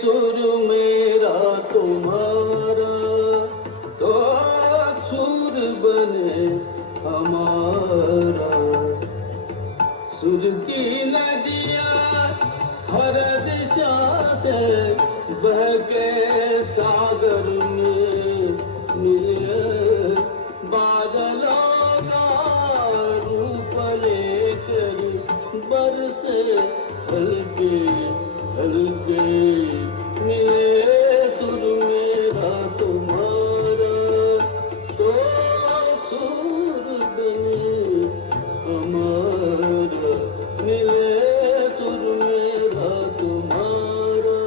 सुर मेरा तुम्हारा तो सुर बने हमारा। सुर की नदियाँ हर दिशा से बह के सागर में मिले, बादलों का रूप लेकर बरसे हल्के हल्के मिले सुर मेरा तुम्हारा तो सुर बने हमारा। मिले सुर मेरा तुम्हारा।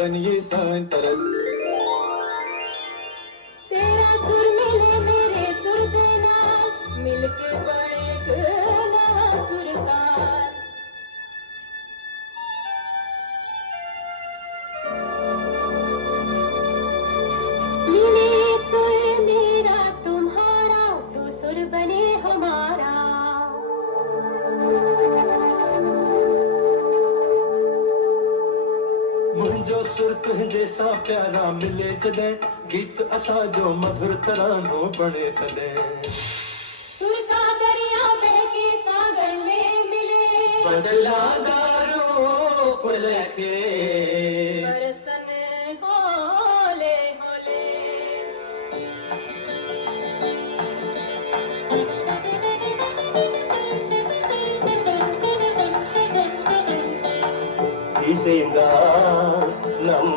बनिए तरस तेरा सुर मिले मेरे सुर के नाल, मिलके बने एक नवा सुरताल। मिले सुर मेरा तुम्हारा तो सुर बने हमारा। मुंहिंजो सुर तुंहिंजे सां प्यारा मिले जॾहिं, गीत असांजो मधुर तरानो बणे तॾहिं। सुर का दरिया बहके सागर में मिले, बदला रूप लेके बरसन होले होले। இசைந்தா நம்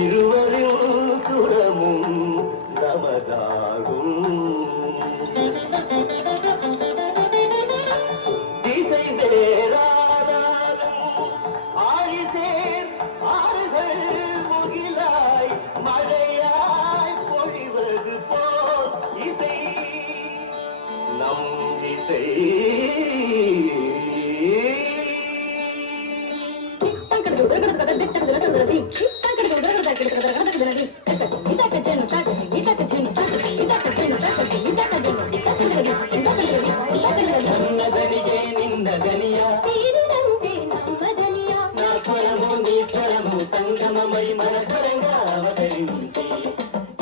இருவரின் சுரமும் நமதாகும். திசை வேறானாலும் ஆழிசேர் ஆறுகள் முகிலாய் மழையாய் பொழிவது போல் இசை நம் இசை. నన్నదనిగే నిన్నదనియా నా స్వరము నీ స్వరము సంగమమై మనస్వరంగా అవతరించి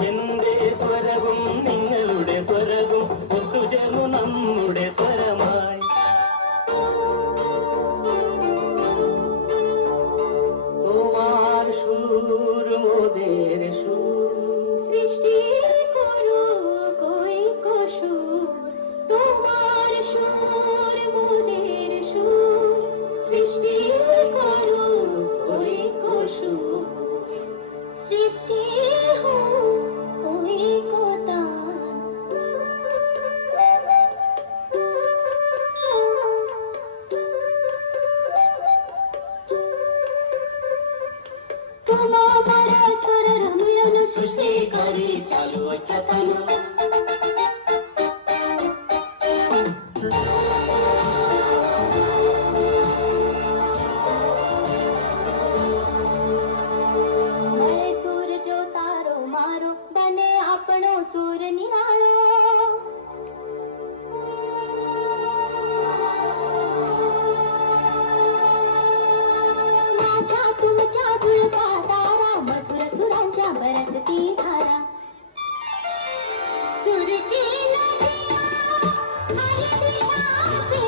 എന്റെ സ്വരവും നിങ്ങളുടെ സ്വരവും ഒത്തുചേർന്നു നമ്മുടെ സ്വരമായി. তোমার সুর মোদের সুর, সৃষ্টি করো কই কসুর, তোমার সুর মোদের সুর। সৃষ্টি করো কই কসুর, সৃষ্টি হো কই কোতান। তোমার সুরের মিলন সৃষ্টি করি চালু অখ্যাতন। મળે સુર જો તારો મારો, બને આપણો સુર નિરાળો। माझ्या तुमच्या जुळता तारा, मधुर सुरांच्या बरसती धारा। सुर की नदियाँ हर दिशा से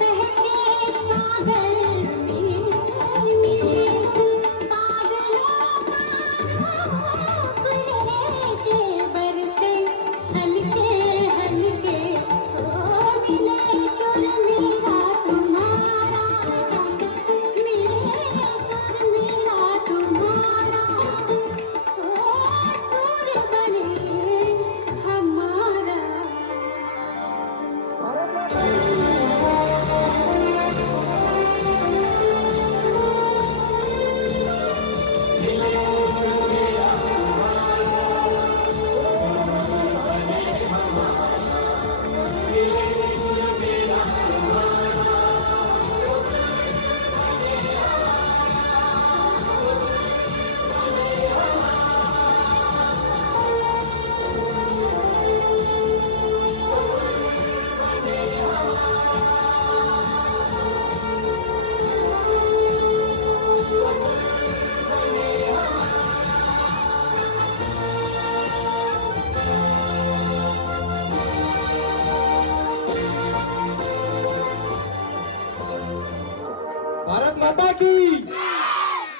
बहके सागर में मिले, बादलों का रूप लेके बरसे हल्के हल्के। ओ मिले सुर मेरा तुम्हारा, मिले सुर मेरा तुम्हारा, ओ सुर बने हमारा। भारत माता की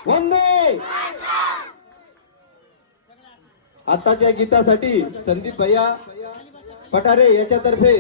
वंदे. आताच्या गीतासाठी संदीप भैया पठारे याच्यातर्फे